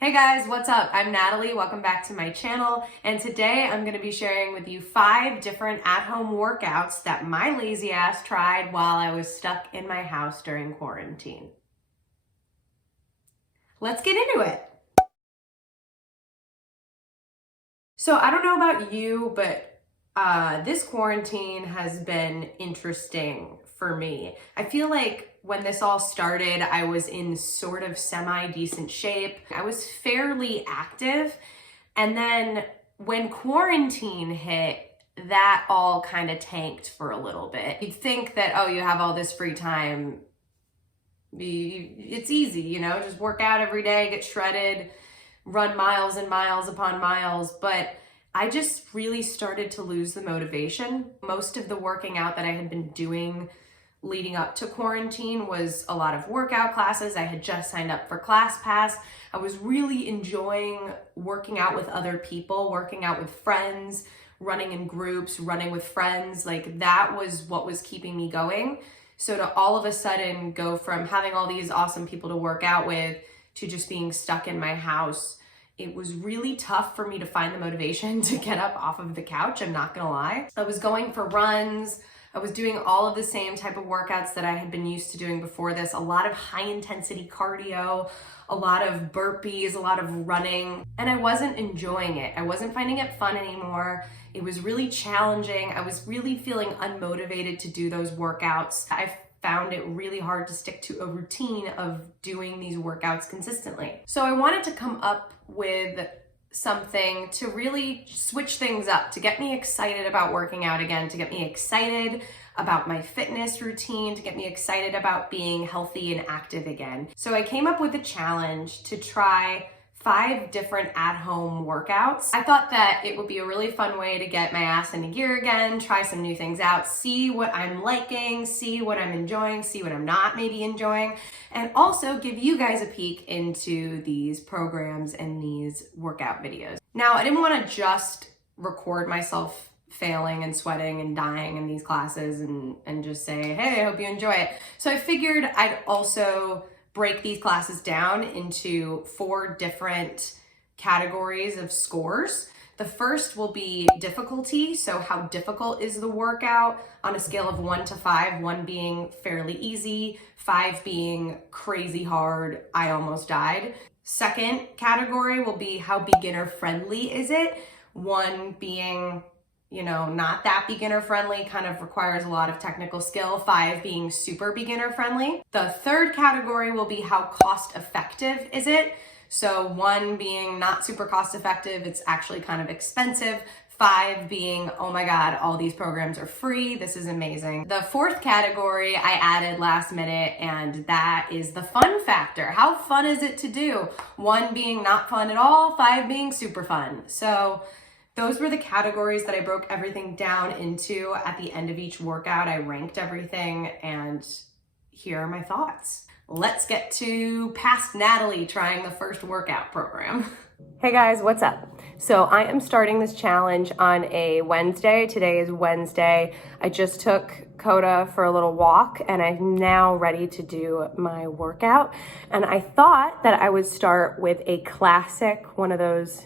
Hey guys, what's up? I'm Natalie. Welcome back to my channel. And today I'm going to be sharing with you 5 different at-home workouts that my lazy ass tried while I was stuck in my house during quarantine. Let's get into it. So I don't know about you, but this quarantine has been interesting for me. I feel like when this all started, I was in sort of semi-decent shape. I was fairly active. And then when quarantine hit, that all kind of tanked for a little bit. You'd think that, oh, you have all this free time. It's easy, you know, just work out every day, get shredded, run miles and miles upon miles. But I just really started to lose the motivation. Most of the working out that I had been doing leading up to quarantine was a lot of workout classes. I had just signed up for ClassPass. I was really enjoying working out with other people, working out with friends, running in groups, running with friends. Like that was what was keeping me going. So to all of a sudden go from having all these awesome people to work out with to just being stuck in my house, it was really tough for me to find the motivation to get up off of the couch. I'm not gonna lie. I was going for runs. I was doing all of the same type of workouts that I had been used to doing before this. A lot of high intensity cardio, a lot of burpees, a lot of running, and I wasn't enjoying it. I wasn't finding it fun anymore. It was really challenging. I was really feeling unmotivated to do those workouts. I found it really hard to stick to a routine of doing these workouts consistently. So I wanted to come up with something to really switch things up, to get me excited about working out again, to get me excited about my fitness routine, to get me excited about being healthy and active again. So I came up with a challenge to try 5 different at-home workouts. I thought that it would be a really fun way to get my ass into gear again, try some new things out, see what I'm liking, see what I'm enjoying, see what I'm not maybe enjoying, and also give you guys a peek into these programs and these workout videos. Now, I didn't want to just record myself failing and sweating and dying in these classes and just say, hey, I hope you enjoy it. So I figured I'd also break these classes down into 4 different categories of scores. The first will be difficulty, so how difficult is the workout on a scale of 1 to 5, 1 being fairly easy, 5 being crazy hard, I almost died. Second category will be how beginner friendly is it, 1 being not that beginner friendly, kind of requires a lot of technical skill, 5 being super beginner friendly. The third category will be how cost effective is it. So 1 being not super cost effective, it's actually kind of expensive. 5 being, oh my God, all these programs are free, this is amazing. The fourth category I added last minute, and that is the fun factor. How fun is it to do? 1 being not fun at all, 5 being super fun. So those were the categories that I broke everything down into. At the end of each workout, I ranked everything, and here are my thoughts. Let's get to past Natalie trying the first workout program. Hey guys, what's up? So I am starting this challenge on a Wednesday. Today is Wednesday. I just took Coda for a little walk and I'm now ready to do my workout. And I thought that I would start with a classic, one of those,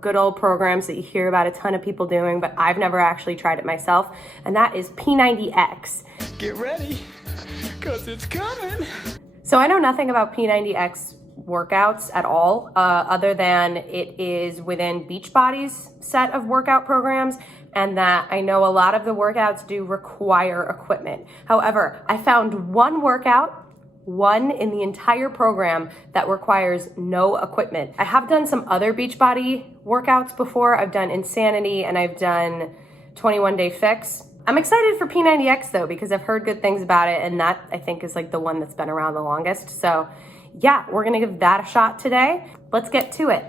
good old programs that you hear about a ton of people doing, but I've never actually tried it myself. And that is P90X. Get ready, cause it's coming. So I know nothing about P90X workouts at all, other than it is within Beachbody's set of workout programs, and that I know a lot of the workouts do require equipment. However, I found one in the entire program that requires no equipment. I have done some other Beachbody workouts before. I've done Insanity and I've done 21 Day Fix. I'm excited for P90X though, because I've heard good things about it, and that I think is like the one that's been around the longest. So yeah, we're gonna give that a shot today. Let's get to it.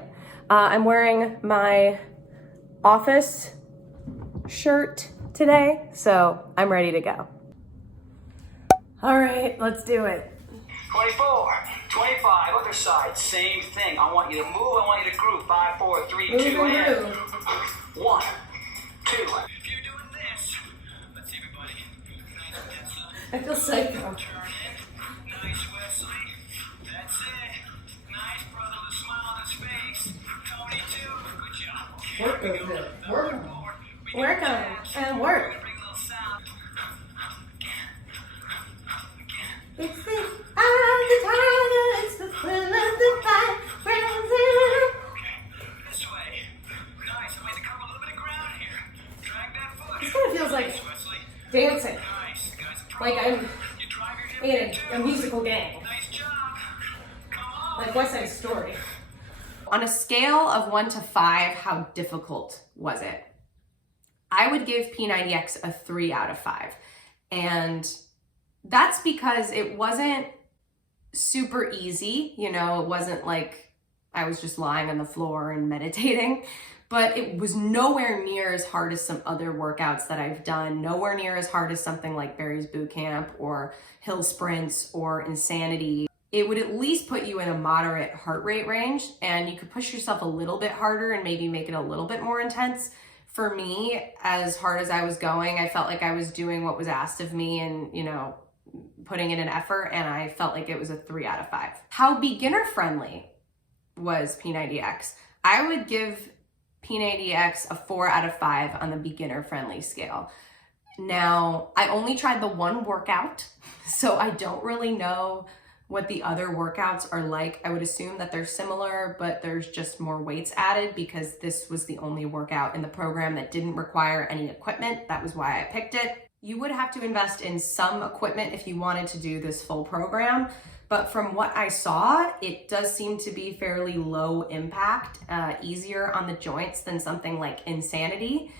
I'm wearing my office shirt today, so I'm ready to go. All right, let's do it. 24, 25, other side, same thing. I want you to move, I want you to groove. 5, 4, 3, 2, and 1, 2. If you're doing this, let's see everybody. I feel psycho. Turn in. Nice Wesley. That's it. Nice brother. The smile is Work on and work. It's the tiger, it's the thrill of the fight. This way. Nice. I'm going to cover a little bit of ground here. Drag that foot. This kind of feels like Wesley. dancing, Nice. Guys, like I'm you drive your hip in a musical gang, Nice job. Come on. like West Side Story. On a scale of 1 to 5, how difficult was it? I would give P90X a 3 out of 5. And that's because it wasn't super easy. You know, it wasn't like I was just lying on the floor and meditating, but it was nowhere near as hard as some other workouts that I've done, nowhere near as hard as something like Barry's Boot Camp or Hill Sprints or Insanity. It would at least put you in a moderate heart rate range, and you could push yourself a little bit harder and maybe make it a little bit more intense. For me, as hard as I was going, I felt like I was doing what was asked of me and, you know, putting in an effort, and I felt like it was a 3 out of 5. How beginner friendly was P90X? I would give P90X a 4 out of 5 on the beginner friendly scale. Now, I only tried the one workout, so I don't really know what the other workouts are like. I would assume that they're similar, but there's just more weights added because this was the only workout in the program that didn't require any equipment. That was why I picked it. You would have to invest in some equipment if you wanted to do this full program, but from what I saw, it does seem to be fairly low impact, easier on the joints than something like Insanity.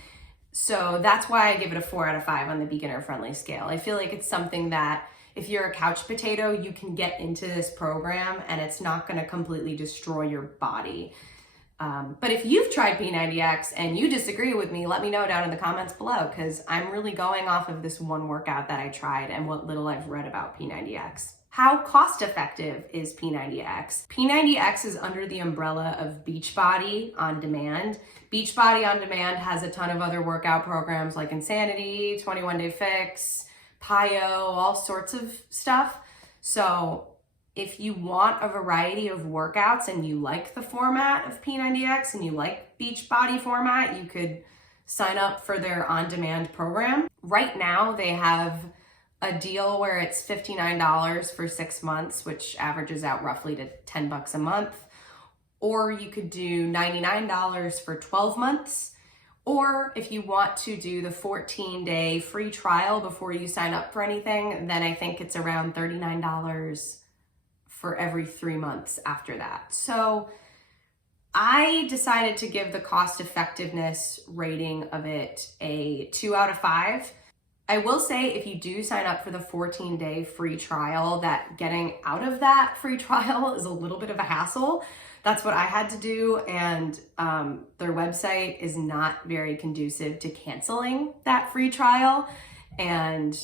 So that's why I give it a 4 out of 5 on the beginner friendly scale. I feel like it's something that if you're a couch potato, you can get into this program and it's not going to completely destroy your body. But if you've tried P90X and you disagree with me, let me know down in the comments below, because I'm really going off of this one workout that I tried and what little I've read about P90X. How cost effective is P90X? P90X is under the umbrella of Beachbody On Demand. Beachbody On Demand has a ton of other workout programs like Insanity, 21 Day Fix, PiYo, all sorts of stuff. So if you want a variety of workouts and you like the format of P90X and you like Beachbody format, you could sign up for their on-demand program. Right now, they have a deal where it's $59 for 6 months, which averages out roughly to $10 a month. Or you could do $99 for 12 months. Or if you want to do the 14-day free trial before you sign up for anything, then I think it's around $39 for every 3 months after that. So I decided to give the cost effectiveness rating of it a 2 out of 5. I will say if you do sign up for the 14-day free trial, that getting out of that free trial is a little bit of a hassle. That's what I had to do, and their website is not very conducive to canceling that free trial. And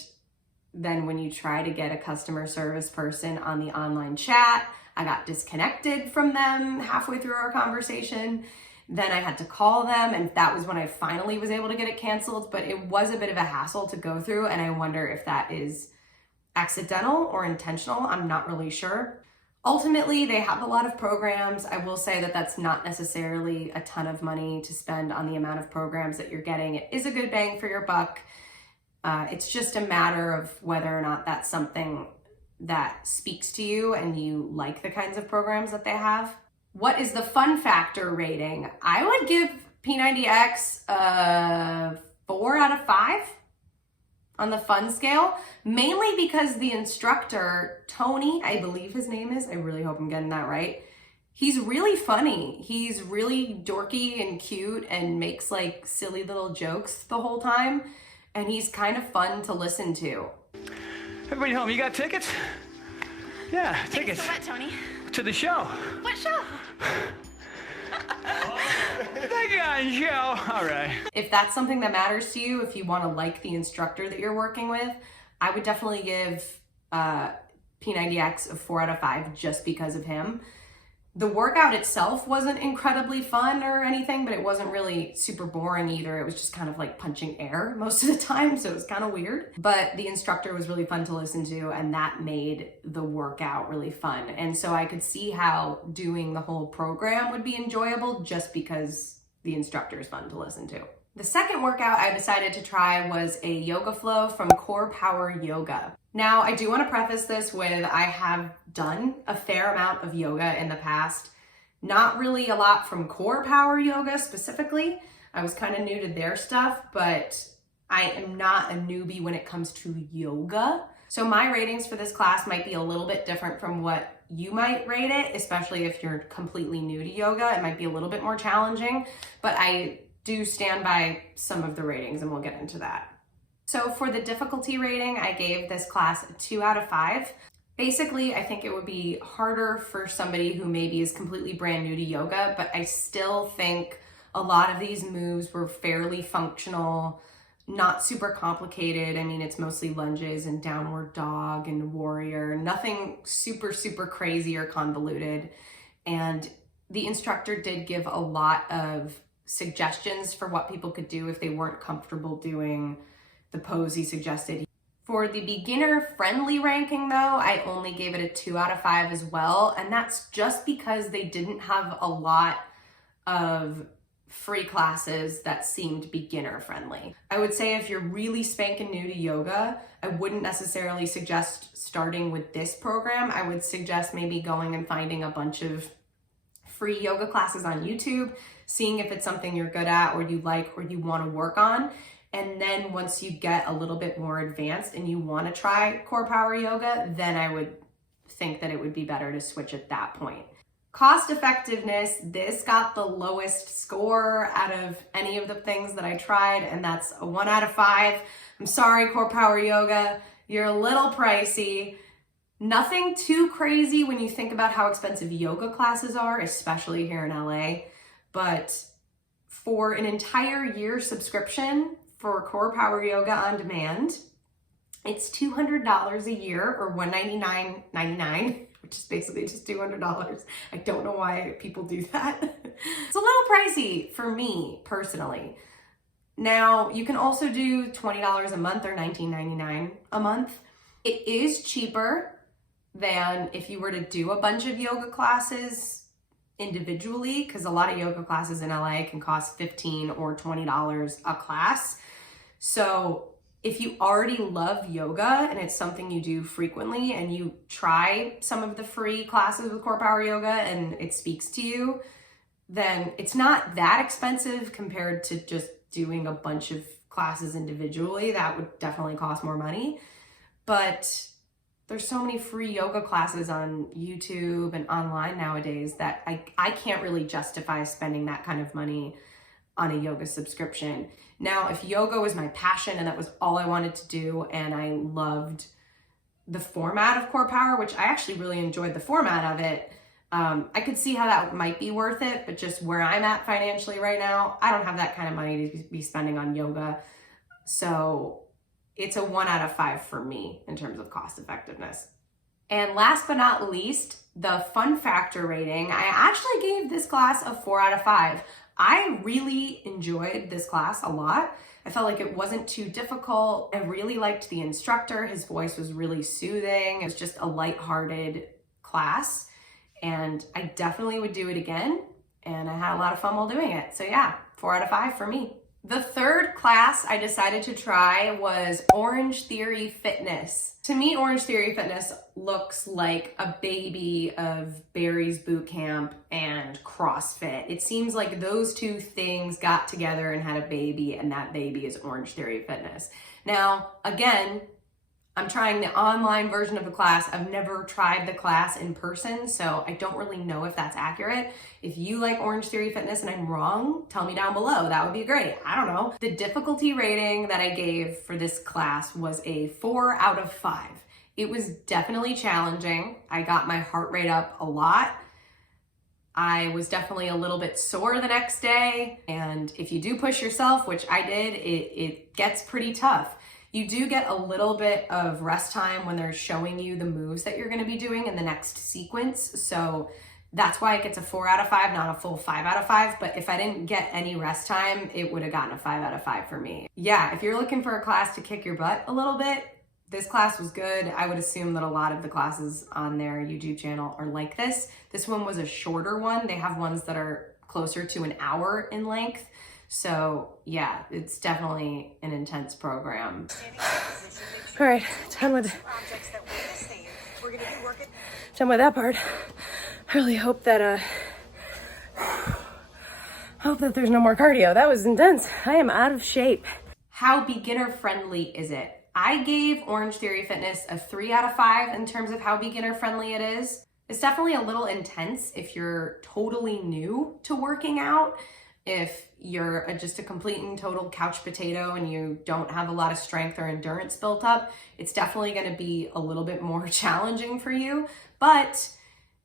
then when you try to get a customer service person on the online chat, I got disconnected from them halfway through our conversation. Then I had to call them, and that was when I finally was able to get it canceled. But it was a bit of a hassle to go through, and I wonder if that is accidental or intentional. I'm not really sure. Ultimately, they have a lot of programs. I will say that that's not necessarily a ton of money to spend on the amount of programs that you're getting. It is a good bang for your buck. It's just a matter of whether or not that's something that speaks to you and you like the kinds of programs that they have. What is the fun factor rating? I would give P90X a 4 out of 5 on the fun scale, mainly because the instructor, Tony, I believe his name is, I really hope I'm getting that right. He's really funny. He's really dorky and cute and makes like silly little jokes the whole time. And he's kind of fun to listen to. Everybody home, you got tickets? Yeah, tickets. For what, Tony? To the show. What show? Thank you on show. All right. If that's something that matters to you, if you want to like the instructor that you're working with, I would definitely give P90X a 4 out of 5 just because of him. The workout itself wasn't incredibly fun or anything, but it wasn't really super boring either. It was just kind of like punching air most of the time, so it was kind of weird. But the instructor was really fun to listen to, and that made the workout really fun. And so I could see how doing the whole program would be enjoyable just because the instructor is fun to listen to. The second workout I decided to try was a yoga flow from Core Power Yoga. Now, I do want to preface this with I have done a fair amount of yoga in the past. Not really a lot from Core Power Yoga specifically. I was kind of new to their stuff, but I am not a newbie when it comes to yoga. So my ratings for this class might be a little bit different from what you might rate it, especially if you're completely new to yoga. It might be a little bit more challenging, but I do stand by some of the ratings and we'll get into that. So for the difficulty rating, I gave this class a 2 out of 5. Basically, I think it would be harder for somebody who maybe is completely brand new to yoga, but I still think a lot of these moves were fairly functional, not super complicated. I mean, it's mostly lunges and downward dog and warrior, nothing super, super crazy or convoluted. And the instructor did give a lot of suggestions for what people could do if they weren't comfortable doing the pose he suggested. For the beginner friendly ranking though, I only gave it a 2 out of 5 as well. And that's just because they didn't have a lot of free classes that seemed beginner friendly. I would say if you're really spanking new to yoga, I wouldn't necessarily suggest starting with this program. I would suggest maybe going and finding a bunch of free yoga classes on YouTube, seeing if it's something you're good at or you like or you want to work on. And then once you get a little bit more advanced and you want to try Core Power Yoga, then I would think that it would be better to switch at that point. Cost effectiveness, this got the lowest score out of any of the things that I tried, and that's a 1 out of 5. I'm sorry, Core Power Yoga, you're a little pricey. Nothing too crazy when you think about how expensive yoga classes are, especially here in LA. But for an entire year subscription for Core Power Yoga on demand, it's $200 a year or $199.99, which is basically just $200. I don't know why people do that. It's a little pricey for me personally. Now, you can also do $20 a month or $19.99 a month. It is cheaper than if you were to do a bunch of yoga classes individually, because a lot of yoga classes in LA can cost $15 or $20 a class. So if you already love yoga and it's something you do frequently and you try some of the free classes with Core Power Yoga and it speaks to you, then it's not that expensive compared to just doing a bunch of classes individually. That would definitely cost more money. But there's so many free yoga classes on YouTube and online nowadays that I can't really justify spending that kind of money on a yoga subscription. Now, if yoga was my passion and that was all I wanted to do and I loved the format of Core Power, which I actually really enjoyed the format of it, I could see how that might be worth it, but just where I'm at financially right now, I don't have that kind of money to be spending on yoga. So it's a 1 out of 5 for me in terms of cost effectiveness. And last but not least, the fun factor rating. I actually gave this class a 4 out of 5. I really enjoyed this class a lot. I felt like it wasn't too difficult. I really liked the instructor. His voice was really soothing. It was just a lighthearted class. And I definitely would do it again. And I had a lot of fun while doing it. So yeah, 4 out of 5 for me. The third class I decided to try was Orange Theory Fitness. To me, Orange Theory Fitness looks like a baby of Barry's Boot Camp and CrossFit. It seems like those two things got together and had a baby, and that baby is Orange Theory Fitness. Now, again, I'm trying the online version of the class. I've never tried the class in person, so I don't really know if that's accurate. If you like Orange Theory Fitness and I'm wrong, tell me down below. That would be great. I don't know. The difficulty rating that I gave for this class was a 4 out of 5. It was definitely challenging. I got my heart rate up a lot. I was definitely a little bit sore the next day. And if you do push yourself, which I did, it gets pretty tough. You do get a little bit of rest time when they're showing you the moves that you're going to be doing in the next sequence. So that's why it gets a 4 out of 5, not a full 5 out of 5. But if I didn't get any rest time, it would have gotten a 5 out of 5 for me. Yeah, if you're looking for a class to kick your butt a little bit, this class was good. I would assume that a lot of the classes on their YouTube channel are like this. This one was a shorter one. They have ones that are closer to an hour in length. So yeah, it's definitely an intense program. All right, done with that part. I really hope that there's no more cardio. That was intense. I am out of shape. How beginner friendly is it? I gave Orange Theory Fitness a 3 out of 5 in terms of how beginner friendly it is. It's definitely a little intense if you're totally new to working out. If you're just a complete and total couch potato and you don't have a lot of strength or endurance built up, it's definitely going to be a little bit more challenging for you. But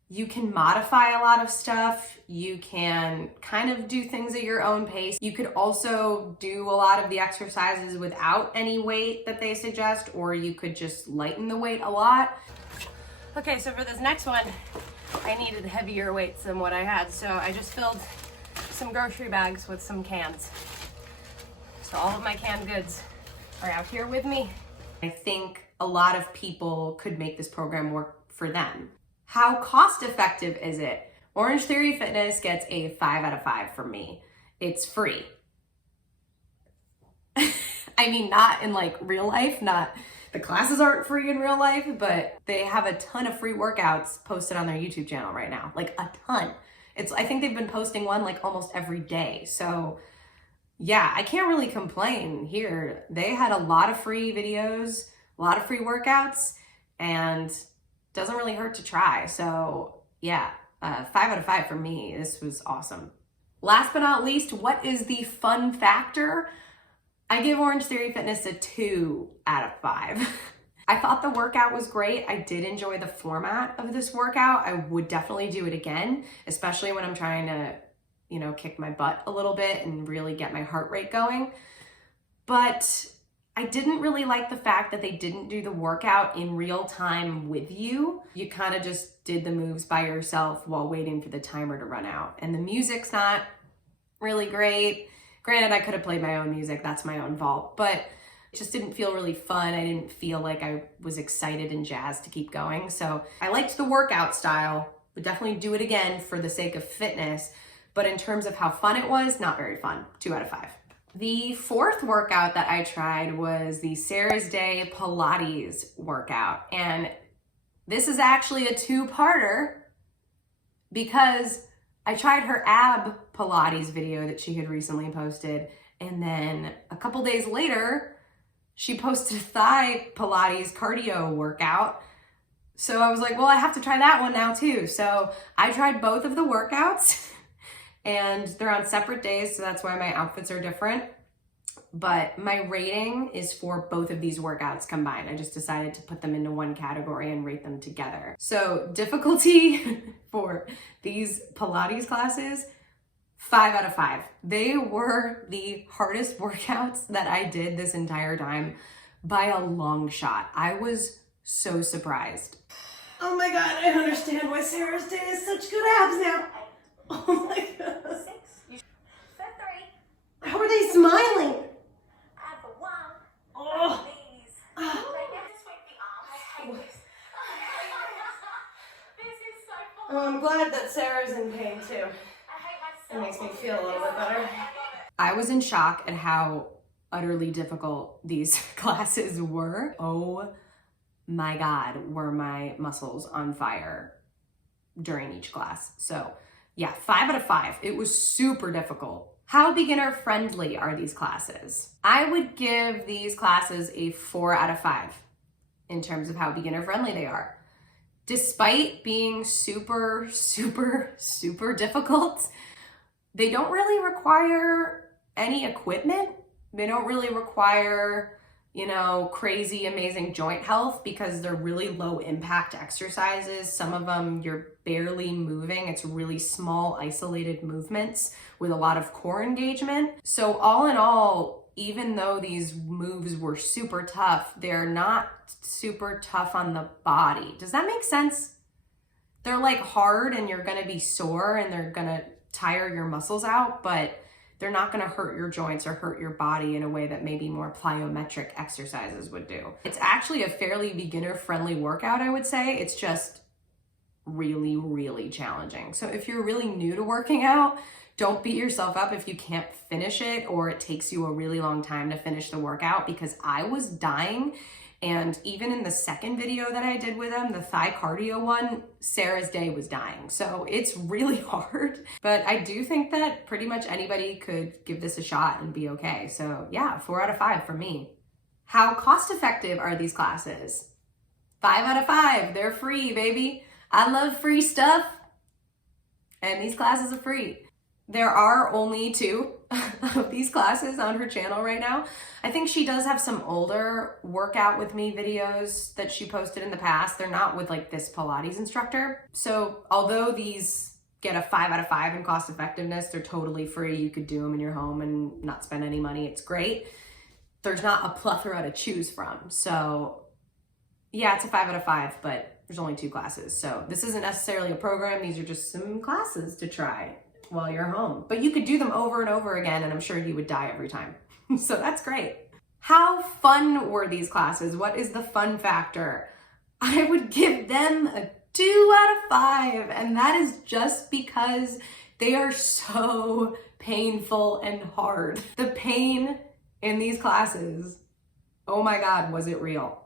you can modify a lot of stuff. You can kind of do things at your own pace. You could also do a lot of the exercises without any weight that they suggest, or you could just lighten the weight a lot. Okay, so for this next one, I needed heavier weights than what I had. So I just filled some grocery bags with some cans. So all of my canned goods are out here with me. I think a lot of people could make this program work for them. How cost effective is it? Orange Theory Fitness gets a 5 out of 5 from me. It's free. I mean, not in like real life, the classes aren't free in real life, but they have a ton of free workouts posted on their YouTube channel right now, like a ton. I think they've been posting one like almost every day. So yeah, I can't really complain here. They had a lot of free videos, a lot of free workouts, and doesn't really hurt to try. So yeah, 5 out of 5 for me. This was awesome. Last but not least, what is the fun factor? I give Orange Theory Fitness a 2 out of 5. I thought the workout was great. I did enjoy the format of this workout. I would definitely do it again, especially when I'm trying to, kick my butt a little bit and really get my heart rate going. But I didn't really like the fact that they didn't do the workout in real time with you. You kind of just did the moves by yourself while waiting for the timer to run out. And the music's not really great. Granted, I could have played my own music. That's my own fault. But it just didn't feel really fun. I didn't feel like I was excited and jazzed to keep going. So I liked the workout style. Would definitely do it again for the sake of fitness. But in terms of how fun it was, not very fun. 2 out of 5. The fourth workout that I tried was the Sarah's Day Pilates workout. And this is actually a 2-parter because I tried her ab Pilates video that she had recently posted. And then a couple days later, she posted a thigh Pilates cardio workout. So I was like, well, I have to try that one now too. So I tried both of the workouts. And they're on separate days, so that's why my outfits are different. But my rating is for both of these workouts combined. I just decided to put them into one category and rate them together. So difficulty for these Pilates classes, 5 out of 5. They were the hardest workouts that I did this entire time by a long shot. I was so surprised. Oh my God, I understand why Sarah's Day is such good abs now. Oh my God. 6. You said 3. How are they smiling? Add the 1. Oh. These. Like, just sweep the arms. I hate this. This is so fun. Oh, I'm glad that Sarah's in pain too. I hate myself. It makes me feel a little bit better. I was in shock at how utterly difficult these classes were. Oh my God, were my muscles on fire during each class. So yeah, 5 out of 5. It was super difficult. How beginner friendly are these classes? I would give these classes a 4 out of 5 in terms of how beginner friendly they are. Despite being super, super, super difficult, they don't really require any equipment. They don't really require, crazy, amazing joint health because they're really low impact exercises. Some of them you're barely moving. It's really small, isolated movements with a lot of core engagement. So all in all, even though these moves were super tough, they're not super tough on the body. Does that make sense? They're like hard and you're gonna be sore and they're gonna tire your muscles out, but they're not gonna hurt your joints or hurt your body in a way that maybe more plyometric exercises would do. It's actually a fairly beginner-friendly workout, I would say. It's just really, really challenging. So if you're really new to working out, Don't beat yourself up if you can't finish it or it takes you a really long time to finish the workout, because I was dying. And even in the second video that I did with them, the thigh cardio one, Sarah's day was dying. So it's really hard. But I do think that pretty much anybody could give this a shot and be okay. So yeah, 4 out of 5 for me. How cost effective are these classes? 5 out of 5. They're free, baby. I love free stuff. And these classes are free. There are only 2 of these classes on her channel right now. I think she does have some older workout with me videos that she posted in the past. They're not with like this Pilates instructor. So although these get a 5 out of 5 in cost effectiveness, they're totally free. You could do them in your home and not spend any money. It's great. There's not a plethora to choose from. So yeah, it's a 5 out of 5, but there's only 2 classes. So this isn't necessarily a program. These are just some classes to try while you're home. But you could do them over and over again, and I'm sure you would die every time. So that's great. How fun were these classes? What is the fun factor? I would give them a 2 out of 5, and that is just because they are so painful and hard. The pain in these classes, oh my God, was it real?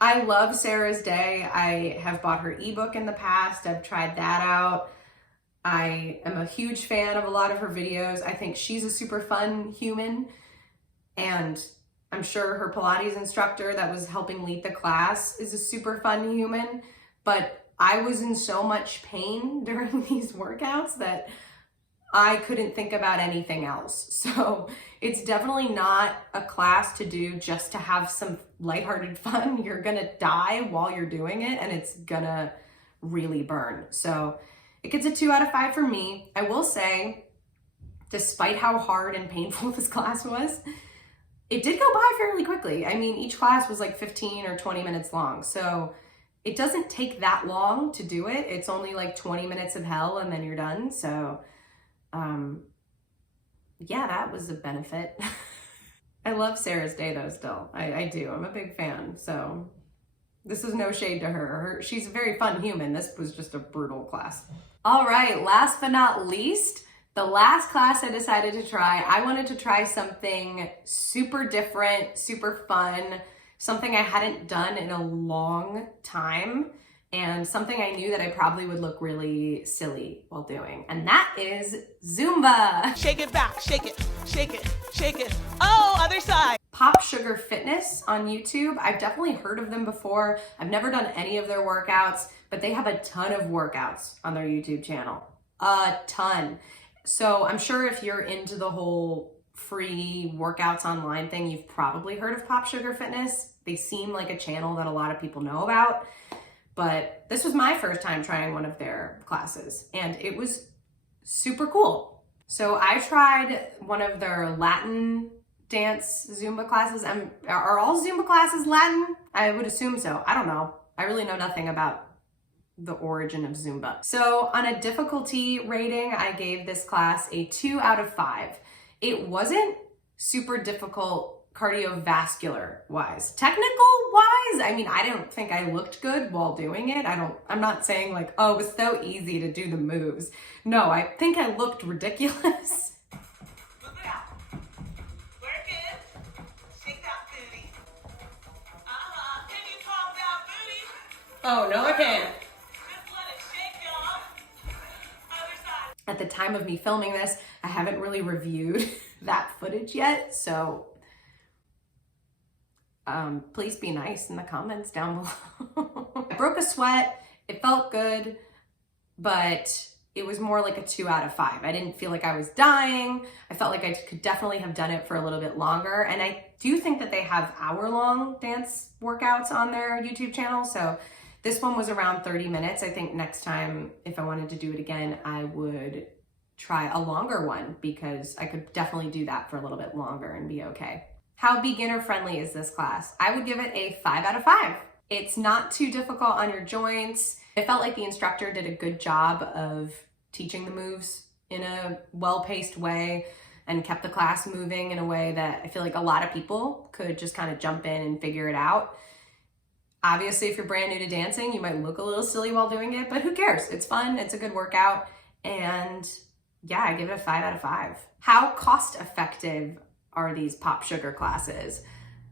I love Sarah's Day. I have bought her ebook in the past. I've tried that out. I am a huge fan of a lot of her videos. I think she's a super fun human, and I'm sure her Pilates instructor that was helping lead the class is a super fun human, but I was in so much pain during these workouts that I couldn't think about anything else. So it's definitely not a class to do just to have some lighthearted fun. You're gonna die while you're doing it, and it's gonna really burn. So it gets a 2 out of 5 for me. I will say, despite how hard and painful this class was, it did go by fairly quickly. I mean, each class was like 15 or 20 minutes long. So it doesn't take that long to do it. It's only like 20 minutes of hell and then you're done. So yeah, that was a benefit. I love Sarah's Day though still. I do. I'm a big fan. So this is no shade to her. She's a very fun human. This was just a brutal class. All right, last but not least, the last class I decided to try, I wanted to try something super different, super fun, something I hadn't done in a long time, and something I knew that I probably would look really silly while doing, and that is Zumba. Shake it back, shake it, shake it, shake it. Oh, other side. Pop Sugar Fitness on YouTube. I've definitely heard of them before. I've never done any of their workouts, but they have a ton of workouts on their YouTube channel. A ton. So I'm sure if you're into the whole free workouts online thing, you've probably heard of Pop Sugar Fitness. They seem like a channel that a lot of people know about, but this was my first time trying one of their classes, and it was super cool. So I tried one of their Latin dance Zumba classes. Are all Zumba classes Latin? I would assume so. I don't know. I really know nothing about the origin of Zumba. So on a difficulty rating, I gave this class a 2 out of 5. It wasn't super difficult cardiovascular wise. Technical wise, I mean, I don't think I looked good while doing it. I'm not saying like, oh, it was so easy to do the moves. No, I think I looked ridiculous. Oh, no, I can't. At the time of me filming this, I haven't really reviewed that footage yet, so please be nice in the comments down below. I broke a sweat, it felt good, but it was more like a 2 out of 5. I didn't feel like I was dying. I felt like I could definitely have done it for a little bit longer, and I do think that they have hour-long dance workouts on their YouTube channel, so this one was around 30 minutes. I think next time, if I wanted to do it again, I would try a longer one because I could definitely do that for a little bit longer and be okay. How beginner friendly is this class? I would give it a 5 out of 5. It's not too difficult on your joints. It felt like the instructor did a good job of teaching the moves in a well-paced way and kept the class moving in a way that I feel like a lot of people could just kind of jump in and figure it out. Obviously, if you're brand new to dancing, you might look a little silly while doing it, but who cares? It's fun, it's a good workout, and yeah, I give it a 5 out of 5. How cost effective are these Pop Sugar classes?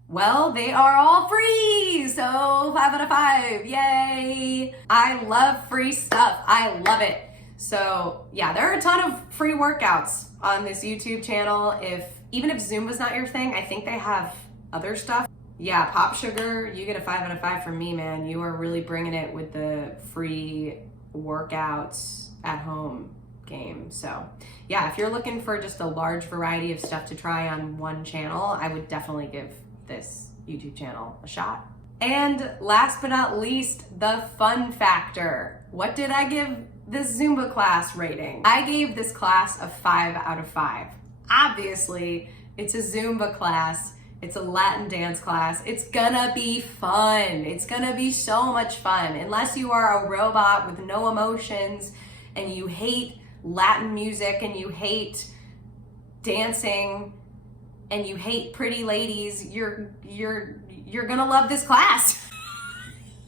Well, they are all free, so 5 out of 5, yay! I love free stuff, I love it. So yeah, there are a ton of free workouts on this YouTube channel. Even if Zumba's not your thing, I think they have other stuff. Yeah, Pop Sugar, you get a 5 out of 5 from me, man. You are really bringing it with the free workouts at home game. So yeah, if you're looking for just a large variety of stuff to try on one channel, I would definitely give this YouTube channel a shot. And last but not least, the fun factor. What did I give this Zumba class rating? I gave this class a 5 out of 5. Obviously, it's a Zumba class. It's a Latin dance class. It's gonna be fun. It's gonna be so much fun. Unless you are a robot with no emotions and you hate Latin music and you hate dancing and you hate pretty ladies, you're gonna love this class.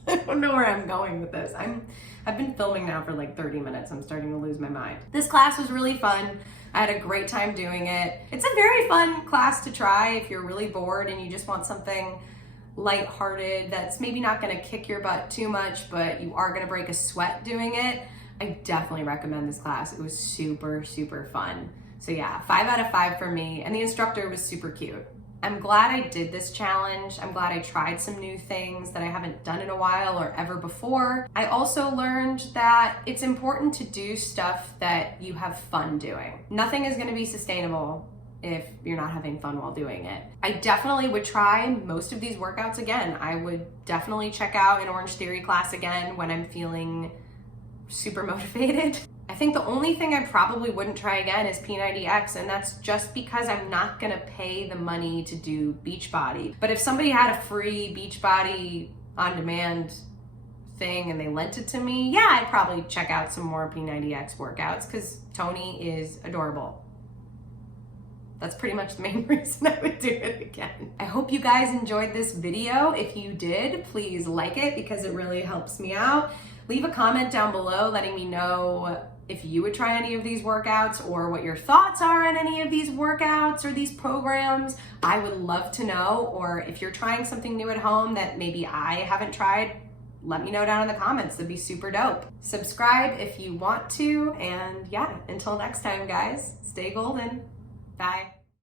I don't know where I'm going with this. I've been filming now for like 30 minutes. I'm starting to lose my mind. This class was really fun. I had a great time doing it. It's a very fun class to try if you're really bored and you just want something lighthearted that's maybe not gonna kick your butt too much, but you are gonna break a sweat doing it. I definitely recommend this class. It was super, super fun. So yeah, 5 out of 5 for me, and the instructor was super cute. I'm glad I did this challenge. I'm glad I tried some new things that I haven't done in a while or ever before. I also learned that it's important to do stuff that you have fun doing. Nothing is gonna be sustainable if you're not having fun while doing it. I definitely would try most of these workouts again. I would definitely check out an Orange Theory class again when I'm feeling super motivated. I think the only thing I probably wouldn't try again is P90X, and that's just because I'm not gonna pay the money to do Beachbody. But if somebody had a free Beachbody on-demand thing and they lent it to me, yeah, I'd probably check out some more P90X workouts because Tony is adorable. That's pretty much the main reason I would do it again. I hope you guys enjoyed this video. If you did, please like it because it really helps me out. Leave a comment down below letting me know if you would try any of these workouts or what your thoughts are on any of these workouts or these programs. I would love to know. Or if you're trying something new at home that maybe I haven't tried, let me know down in the comments. That'd be super dope. Subscribe if you want to. And yeah, until next time, guys, stay golden. Bye.